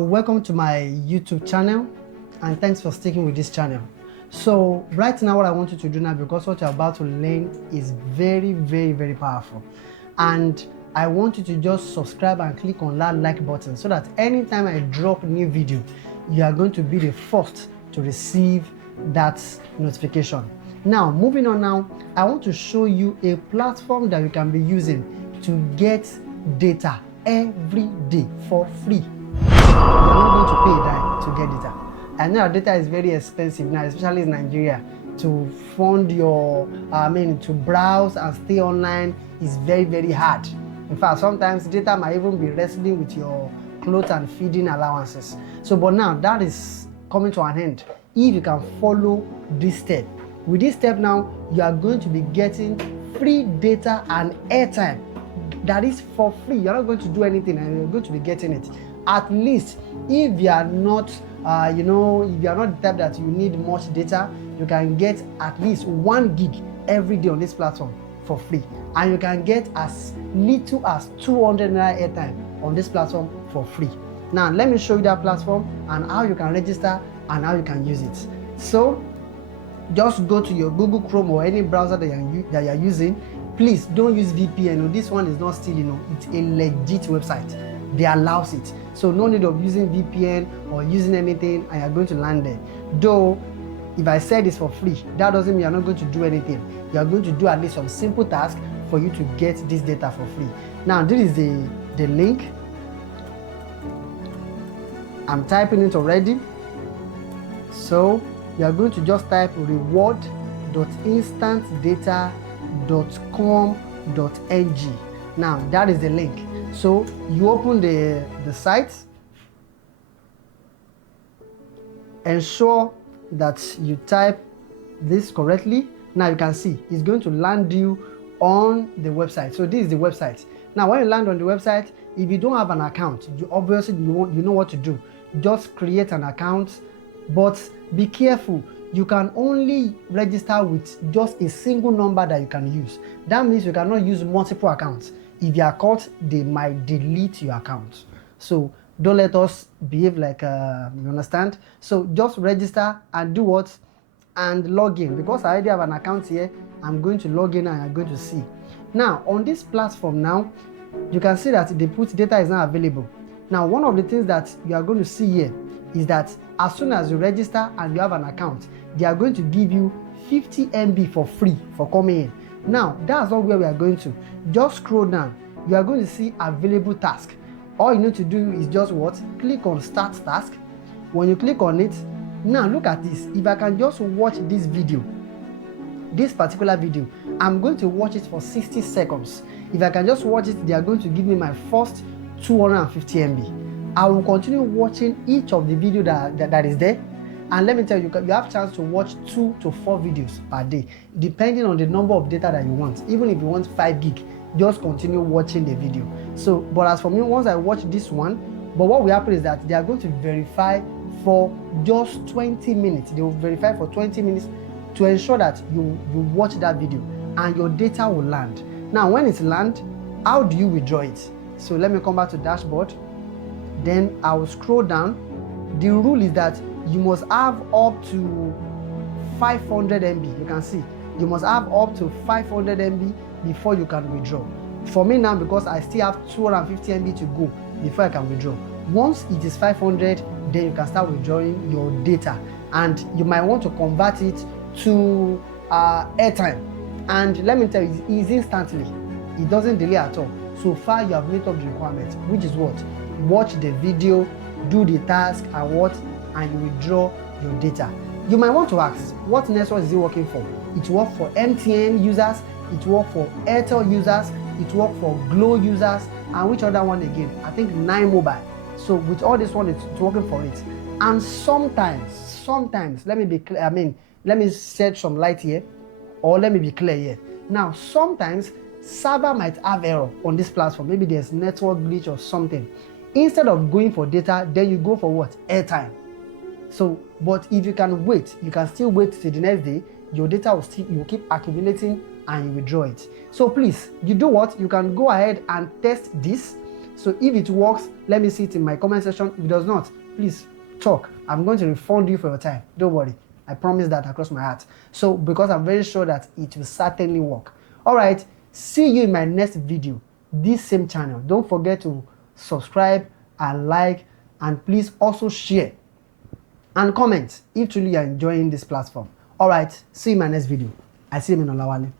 Welcome to my YouTube channel, and thanks for sticking with this channel. So right now what I want you to do now, because what you're about to learn is very powerful, and I want you to just subscribe and click on that like button so that anytime I drop a new video, you are going to be the first to receive that notification. Now moving on, now I want to show you a platform that you can be using to get data every day for free. You're not going to pay a dime to get data. I know our data is very expensive now, especially in Nigeria. To fund your, to browse and stay online is very hard. In fact, sometimes data might even be wrestling with your clothes and feeding allowances. So, but now that is coming to an end if you can follow this step. With this step now, you are going to be getting free data and airtime. That is for free. You're not going to do anything and you're going to be getting it. At least if you are not if you are not the type that you need much data, you can get at least 1 gig every day on this platform for free, and you can get as little as 200 naira airtime on this platform for free. Now let me show you that platform and how you can register and how you can use it. So just go to your Google Chrome or any browser that you are using. Please don't use VPN. This one is not still, it's a legit website. They allows it. So no need of using VPN or using anything, and you're going to land there. Though, if I said it's for free, that doesn't mean you're not going to do anything. You're going to do at least some simple tasks for you to get this data for free. Now, this is the link. I'm typing it already. So you're going to just type reward.instantdata.com.ng. Now, that is the link. So you open the site, ensure that you type this correctly. Now you can see it's going to land you on the website. So this is the website. Now when you land on the website, if you don't have an account, you know what to do. Just create an account, but be careful. You can only register with just a single number that you can use. That means you cannot use multiple accounts. If you are caught, they might delete your account. So don't let us behave like, you understand? So just register and do what? And log in. Because I already have an account here, I'm going to log in and I'm going to see. Now, on this platform now, you can see that they put data is not available. Now, one of the things that you are going to see here is that as soon as you register and you have an account, they are going to give you 50 MB for free for coming in. Now, that's not where we are going to. Just scroll down. You are going to see available task. All you need to do is just what? Click on start task. When you click on it, now look at this. If I can just watch this video, this particular video, I'm going to watch it for 60 seconds. If I can just watch it, they are going to give me my first 250 MB. I will continue watching each of the video that is there. And let me tell you, you have a chance to watch 2 to 4 videos per day, depending on the number of data that you want. Even if you want 5 gig, just continue watching the video. So, but as for me, once I watch this one, but what will happen is that they are going to verify for just 20 minutes. They will verify for 20 minutes to ensure that you watch that video and your data will land. Now, when it's land, how do you withdraw it? So let me come back to dashboard. Then I will scroll down. The rule is that you must have up to 500 MB. You can see you must have up to 500 MB before you can withdraw. For me now, because I still have 250 MB to go before I can withdraw. Once it is 500, then you can start withdrawing your data, and you might want to convert it to airtime. And let me tell you, it's instantly. It doesn't delay at all. So far, you have met up the requirement, which is what? Watch the video, do the task, and you withdraw your data. You might want to ask, what network is it working for? It works for MTN users, it works for Airtel users, it works for Glow users, and which other one again? I think 9 Mobile. So with all this one, it's working for it. And sometimes, let me be clear, let me shed some light here, or let me be clear here. Now, sometimes server might have error on this platform. Maybe there's network glitch or something. Instead of going for data, then you go for what? Airtime. So, but if you can wait, you can still wait till the next day, your data will keep accumulating and you withdraw it. So please, you do what? You can go ahead and test this. So if it works, let me see it in my comment section. If it does not, please talk. I'm going to refund you for your time. Don't worry. I promise that across my heart. So because I'm very sure that it will certainly work. All right. See you in my next video, this same channel. Don't forget to subscribe and like, and please also share and comment if truly you're enjoying this platform. All right. See you in my next video. I see you in Olawale.